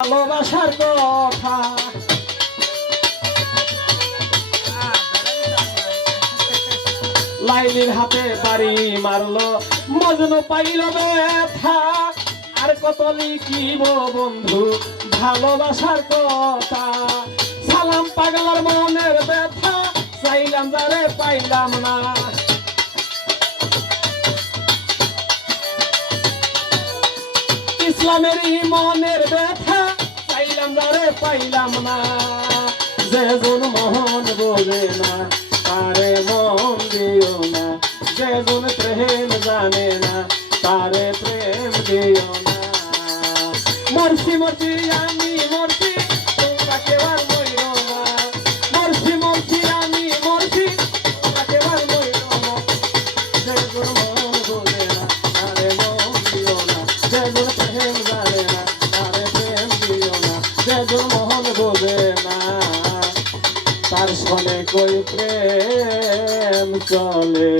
ভালোবাসার কথা লাইলির হাতে বাড়ি মারলো মজনু পাইল ব্যথা আর কত লিখিব বন্ধু ভালোবাসার কথা সালাম পাগলার মনের ব্যথা চাইলাম যারে পাইলাম না ইসলামের মনের ব্যথা চাইলাম যারে পাইলাম না যে জন মন বোঝে না তারে মন দিও না যে জন প্রেম জানে না তারে প্রেম দিও না মরছি মরছি আমি মরছি তোমরা কেউ আর মইরো না মরছি মরছি আমি মরছি তোমরা কেউ আর মইরো না যে জন মন বোঝে না তারে মন দিও না যে জন প্রেম জানে না তারে প্রেম দিও না যে জন মন বোঝে না তার সনে কই প্রেম চলে